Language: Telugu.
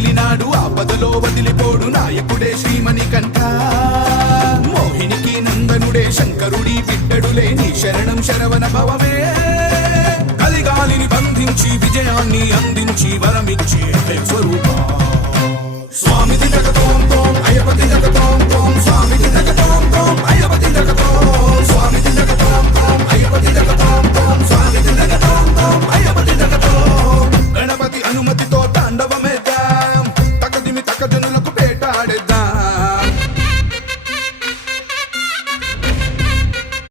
కదిలినాడు ఆపదలో వదిలిపోడు నాయకుడే శ్రీమణికంఠ మోహినికి నందనుడే శంకరుడి బిడ్డడులే నీ శరణం శరవణ భవమే కలిగాలిని బంధించి విజయాన్ని అందించి వరమిచ్చి స్వరూప స్వామిది జగతోం తోం అయ్యపతి జగతోం తోం స్వామిది జగతోం తోం అయ్యపతి జగతోం స్వామి